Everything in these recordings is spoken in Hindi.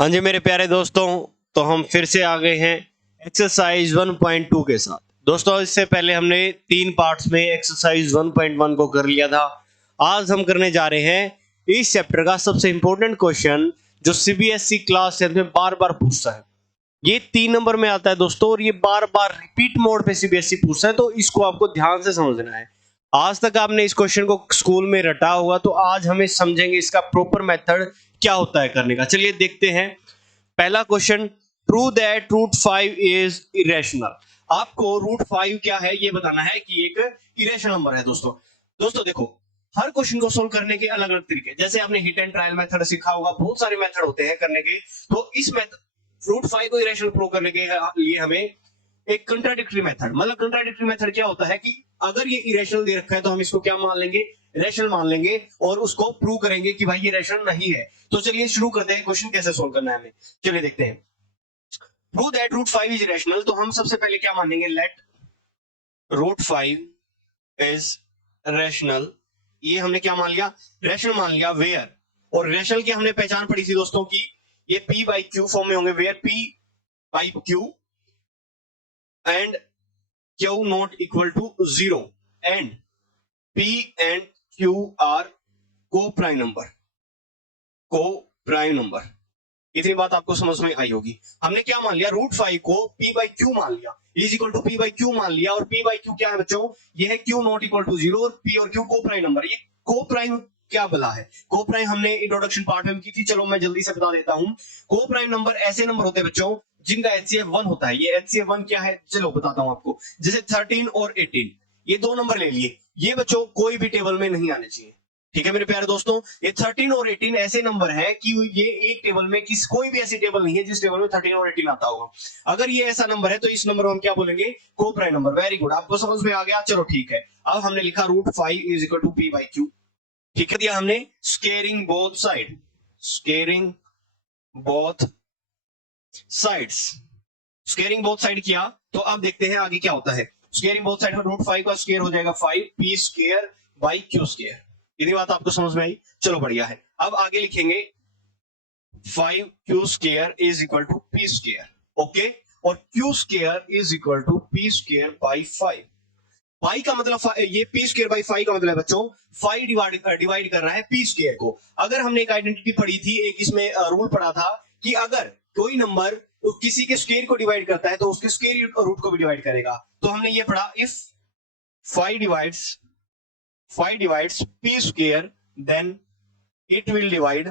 हाँ जी मेरे प्यारे दोस्तों, तो हम फिर से आ गए हैं एक्सरसाइज 1.2 के साथ। दोस्तों इससे पहले हमने 3 पार्ट्स में एक्सरसाइज 1.1 को कर लिया था। आज हम करने जा रहे हैं इस चैप्टर का सबसे इंपॉर्टेंट क्वेश्चन जो सीबीएसई क्लास 10 में बार बार पूछता है। ये 3 नंबर में आता है दोस्तों, और ये बार बार रिपीट मोड पे सीबीएसई पूछता है, तो इसको आपको ध्यान से समझना है। आज तक आपने इस क्वेश्चन को स्कूल में रटा होगा, तो आज हमें समझेंगे इसका प्रॉपर मेथड क्या होता है करने का। चलिए देखते हैं। पहला question, prove that root 5 is irrational. आपको रूट 5 क्या है ये बताना है कि एक इरेशनल नंबर है। दोस्तों दोस्तों देखो, हर क्वेश्चन को सोल्व करने के अलग अलग तरीके, जैसे आपने हिट एंड ट्रायल मेथड सीखा होगा, बहुत सारे मेथड होते हैं करने के। तो इस मेथड रूट 5 को इरेशनल प्रूव करने के लिए हमें एक कंट्राडिक्टरी मेथड, मतलब कंट्राडिक्टरी मेथड क्या होता है कि अगर ये इरेशनल दे रखा है तो हम इसको क्या मान लेंगे, रेशनल मान लेंगे, और उसको प्रूव करेंगे कि भाई ये रेशनल नहीं है। तो चलिए शुरू करते हैं, क्वेश्चन कैसे सोल्व करना है हमें। चलिए देखते हैं। Prove that root 5 is rational, तो हम सबसे पहले क्या मानेंगे, लेट रूट 5 इज रेशनल। ये हमने क्या मान लिया, रेशनल मान लिया। वेयर, और रेशनल की हमने पहचान पढ़ी थी दोस्तों की ये पी बाई क्यू फॉर्म में होंगे, where P by Q and Q not equal to 0 and P and Q are co-prime number, co-prime number। इतनी बात आपको समझ में आई होगी। हमने क्या मान लिया, रूट 5 को P by Q मान लिया, is equal to P by Q मान लिया, और P by Q क्या है बच्चों, ये है Q नॉट इक्वल टू 0, और P और Q को-प्राइम नंबर। ये को-प्राइम क्या बला है, को-प्राइम हमने इंट्रोडक्शन पार्ट में की थी, चलो मैं जल्दी से बता देता हूं। को-प्राइम नंबर ऐसे नंबर होते हैं बच्चों जिनका HCF 1 होता है। ये HCF 1 क्या है, चलो बताता हूं आपको। जैसे 13 और 18, ये दो नंबर ले लिए, ये बच्चों कोई भी टेबल में नहीं आने चाहिए। ठीक है मेरे प्यारे दोस्तों, ये 13 और 18 ऐसे नंबर है कि ये एक टेबल में किस कोई भी ऐसी टेबल नहीं है जिस टेबल में 13 और 18 आता होगा। अगर ये ऐसा नंबर है तो इस नंबर को हम क्या बोलेंगे, को-प्राइम नंबर। वेरी गुड, आपको समझ में आ गया। चलो ठीक है, अब हमने लिखा root 5 is equal to P by Q। ठीक है, दिया हमने squaring both side, squaring both sides, squaring both side किया। तो अब देखते हैं आगे क्या होता है। स्केयरिंग बोथ साइड, रूट 5 का स्केयर हो जाएगा 5P square by Q square. इतनी बात आपको समझ में आई, चलो बढ़िया है। अब आगे लिखेंगे 5Q square is equal to P square, okay, और Q square is equal to P square by 5। पाई का मतलब ये P स्केयर बाई 5 का मतलब बच्चों 5 डिवाइड कर रहा है P स्केयर को। अगर हमने एक आइडेंटिटी पढ़ी थी, एक इसमें रूल पढ़ा था कि अगर कोई नंबर तो किसी के स्केयर को डिवाइड करता है तो उसके स्केयर रूट को भी डिवाइड करेगा। तो हमने ये पढ़ा, if 5 divides P square then it will divide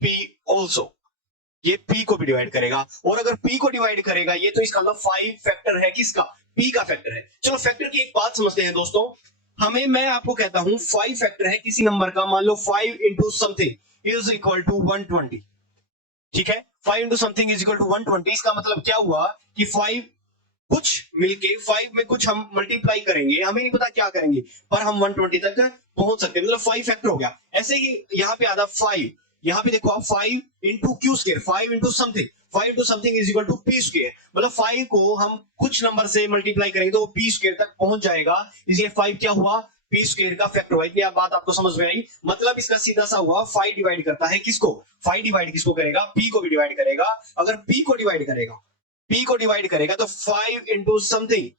P also। ये P को भी डिवाइड करेगा, और अगर P को डिवाइड करेगा ये, तो इसका मतलब 5 फैक्टर है किसका, P का फैक्टर है। चलो फैक्टर की एक बात समझते हैं दोस्तों। हमें, मैं आपको कहता हूं 5 फैक्टर है किसी नंबर का, मान लो 5 into something is equal to 120। ठीक है, 5 into something is equal to 120। इसका मतलब क्या हुआ कि 5 कुछ मिलके 5 में कुछ हम मल्टीप्लाई करेंगे, हमें नहीं पता क्या करेंगे, पर हम 120 तक पहुंच सकते हैं, मतलब 5 फैक्टर हो गया। ऐसे ही यहाँ पे आता 5, यहाँ पे देखो आप 5 into Q square, 5 into something is equal to P square, मतलब 5 को हम कुछ नंबर से मल्टीप्लाई करेंगे तो वो P स्केयर तक पहुंच जाएगा, इसलिए 5 क्या हुआ, P स्केयर का फैक्टर हुआ। इतनी बात आपको समझ में आई। मतलब इसका सीधा सा हुआ 5 डिवाइड करता है किसको, 5 डिवाइड किसको करेगा, P को भी डिवाइड करेगा। अगर P को डिवाइड करेगा तो 5 इंटू समथिंग,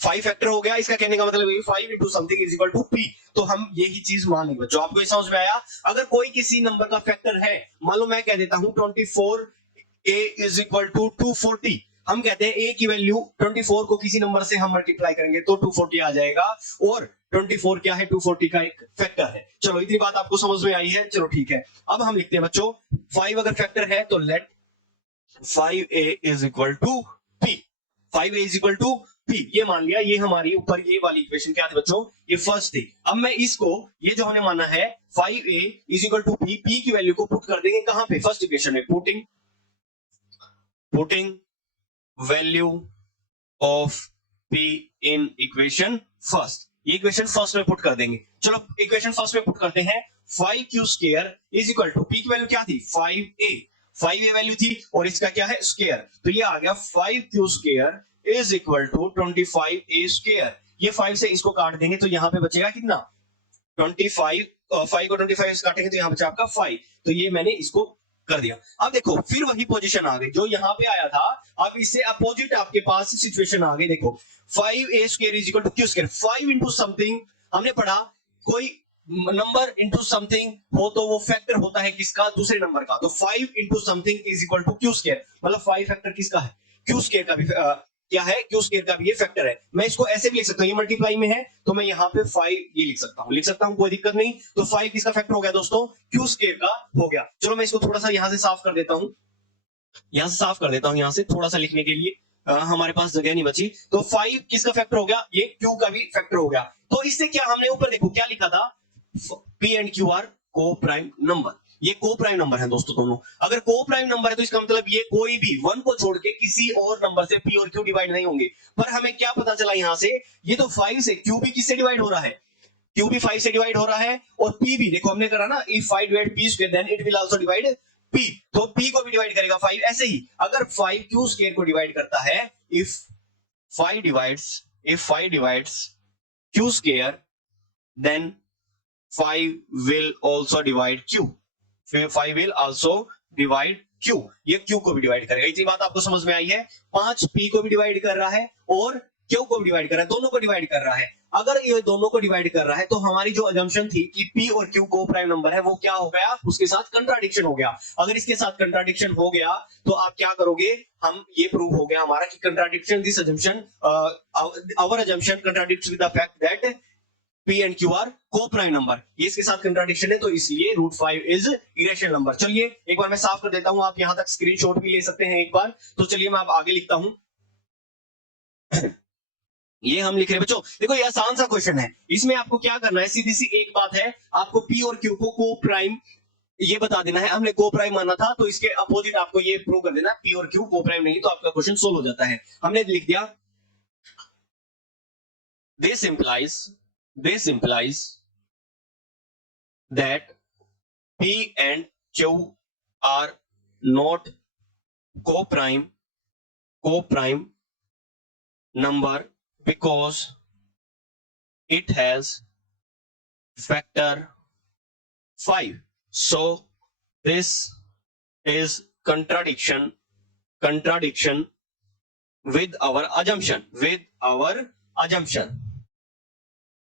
5 फैक्टर हो गया। इसका कहने का मतलब 5 into something is equal to P। तो हम यही चीज मान लेंगे बच्चों, आपको समझ में आया। अगर कोई किसी नंबर का फैक्टर है, मान लो मैं कह देता हूं 24A इज इक्वल टू 240, हम कहते हैं A की वैल्यू 24 को किसी नंबर से हम मल्टीप्लाई करेंगे तो 240 आ जाएगा, और 24 क्या है, 240 का एक फैक्टर है। चलो इतनी बात आपको समझ में आई है, चलो ठीक है। अब हम लिखते हैं बच्चों 5 अगर फैक्टर है तो late 5A is equal to P, 5A is equal to P, ये मान लिया। ये हमारी ऊपर ये वाली इक्वेशन क्या थी बच्चों, ये फर्स्ट थी। अब मैं इसको, ये जो हमने माना है 5A is equal to P, P की वैल्यू को पुट कर देंगे कहां पे, फर्स्ट इक्वेशन में, putting value of P in equation first. ये इक्वेशन फर्स्ट में पुट कर देंगे। चलो इक्वेशन फर्स्ट में पुट करते हैं, 5Q square is equal to P की वैल्यू क्या थी, 5A वैल्यू थी, और इसका क्या है, स्क्वायर, तो ये आ गया 5Q square is equal to 25A square. ये 5 से इसको काट देंगे तो यहां पे बचेगा कितना, 25 5 को 25 से काटेंगे तो यहाँ बचा आपका 5, तो ये मैंने इसको कर दिया। अब देखो फिर वही पोजीशन आ गई जो यहाँ पे आया था, अब इससे अपोजिट आपके पास सिचुएशन आ गई। देखो 5a square is equal to Q square, 5 into something हमने पढ़ा, कोई नंबर इंटू समथिंग हो तो वो फैक्टर होता है किसका, दूसरे नंबर का। तो 5 into something is equal to Q square, मतलब 5 फैक्टर किसका है, क्यू स्क्वायर का भी क्या है, क्यू स्क्वायर का भी ये फैक्टर है। मैं इसको ऐसे भी लिख सकता हूँ, ये मल्टीप्लाई में है तो मैं यहाँ पे 5 ये लिख सकता हूँ, कोई दिक्कत नहीं। तो 5 किसका फैक्टर हो गया दोस्तों, क्यू स्क्वायर का हो गया। चलो मैं इसको थोड़ा सा यहाँ से साफ कर देता हूँ, यहाँ से थोड़ा सा लिखने के लिए हमारे पास जगह नहीं बची। तो 5 किसका फैक्टर हो गया, ये क्यू का भी फैक्टर हो गया। तो इससे क्या हमने ऊपर देखो क्या लिखा था, P and Q are coprime number, ये को प्राइम नंबर है दोस्तों दोनों। अगर को प्राइम नंबर है तो इसका मतलब ये कोई भी 1 को छोड़ के किसी और नंबर से P और Q डिवाइड नहीं होंगे। पर हमें क्या पता चला यहां से, ये तो 5 से, Q भी किससे डिवाइड हो रहा है, Q भी 5 से डिवाइड हो रहा है, और P भी देखो हमने करा ना, if 5 divide P square then it will also divide P, तो P को भी डिवाइड करेगा 5। ऐसे ही अगर 5 Q स्क्वायर को डिवाइड करता है, if 5 divides Q square then 5 will also divide Q, 5 will also divide Q, ये Q को भी डिवाइड करेगा। इतनी बात आपको समझ में आई है। 5 P को भी डिवाइड कर रहा है और Q को भी डिवाइड कर रहा है, दोनों को डिवाइड कर रहा है। अगर ये दोनों को डिवाइड कर रहा है तो हमारी जो अजम्पशन थी कि P और Q को प्राइम नंबर है, वो क्या हो गया, उसके साथ कंट्राडिक्शन हो गया। अगर इसके साथ कंट्राडिक्शन हो गया तो आप क्या करोगे, हम ये प्रूव हो गया हमारा कि contradiction this assumption, our assumption contradicts with the fact that P and Q are coprime number, ये इसके साथ कंट्राडिक्शन है, तो इसलिए √5 इज इरेशनल नंबर। चलिए एक बार मैं साफ कर देता हूं, आप यहां तक स्क्रीनशॉट भी ले सकते हैं एक बार। तो चलिए मैं अब आगे लिखता हूं। ये हम लिख रहे हैं बच्चों, देखो ये आसान सा क्वेश्चन है, इसमें आपको क्या करना है, सीधी सी एक बात है, आपको P और Q को प्राइम ये बता देना है। हमने को प्राइम माना था तो इसके अपोजिट आपको ये प्रूव कर देना, P और Q को प्राइम नहीं, तो आपका क्वेश्चन सोल्व हो जाता है। हमने लिख दिया this implies that P and Q are not co-prime number because it has factor 5. So this is contradiction with our assumption.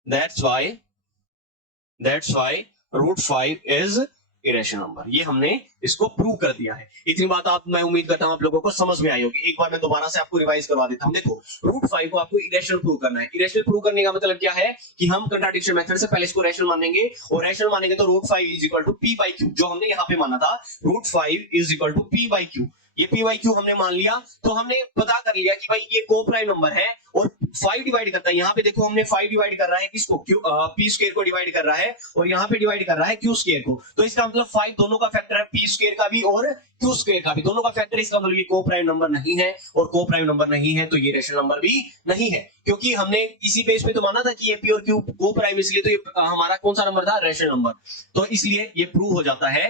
That's why √5 is irrational number. ये हमने इसको प्रूव कर दिया है। इतनी बात आप, मैं उम्मीद करता हूं आप लोगों को समझ में आई होगी। एक बार मैं दोबारा से आपको रिवाइज करवा देता हूं। देखो √5 को आपको इरेशनल प्रूव करना है। इरेशनल प्रूव करने का मतलब क्या है कि हम कंट्राडिक्शन मेथड से पहले इसको रैशनल मानेंगे, और रैशनल मानेंगे तो √5 is equal to P by Q, जो हमने यहाँ पे माना था √5 is equal to P by Q। ये P बाई Q हमने मान लिया, तो हमने पता कर लिया कि भाई ये को प्राइम नंबर है और 5 डिवाइड करता है। यहाँ पे देखो हमने 5 डिवाइड कर रहा है किसको, P स्क्वायर को डिवाइड कर रहा है, और यहाँ पे डिवाइड कर रहा है Q स्क्वायर को। तो इसका मतलब 5 दोनों का फैक्टर है, P स्क्वायर का भी और Q स्क्वायर का भी, दोनों का फैक्टर। इसका मतलब ये को प्राइम नंबर नहीं है, और को प्राइम नंबर नहीं है तो ये रैशनल नंबर भी नहीं है, क्योंकि हमने इसी बेस पे तो माना था कि ये P और Q को प्राइम, इसलिए तो ये हमारा कौन सा नंबर था, रैशनल नंबर। तो इसलिए ये प्रूव हो जाता है।